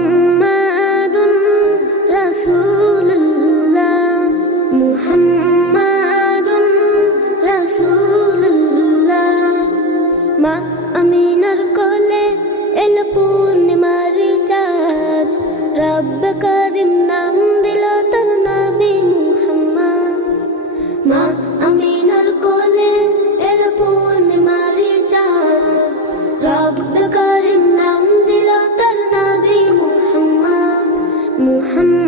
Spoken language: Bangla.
মুহাম্মাদুন রাসূলুল্লাহ মুহাম্মাদুন রাসূলুল্লাহ মা আমিনার কোলে এল পূর্ণিমার চাঁদ রব্ব করিম নাম দিল তার নবী মুহাম্মদ মা আমিনার কোলে এল পূর্ণিমার চাঁদ রব্ব করিম নাম দিল তার নবী মুহাম্মদ